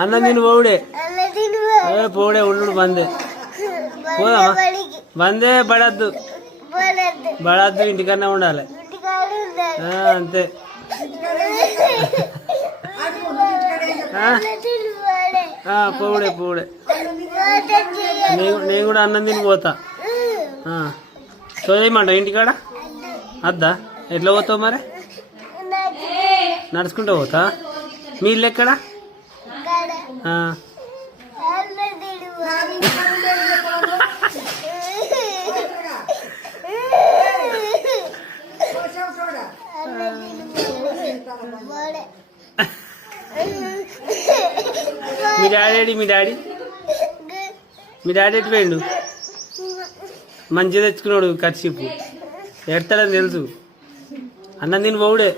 అన్నం తిని పోవుడే పోవుడే ఉండు బందే పోదామా బందే పడద్దు పడద్దు ఇంటికన్నా ఉండాలి అంతే పోవుడే పోవుడే నేను కూడా అన్నం తిని పోతా చదివేయమంట ఇంటికాడ అద్దా ఎట్లా పోతావు మరి నడుచుకుంటూ పోతా మీ ఇల్లు ఎక్కడ మీ డాడీ మీ డాడీ ఎటు పోయిండు మంచిగా తెచ్చుకున్నాడు కర్చీపు ఎడతాడని తెలుసు అన్నం తిని పోవుడే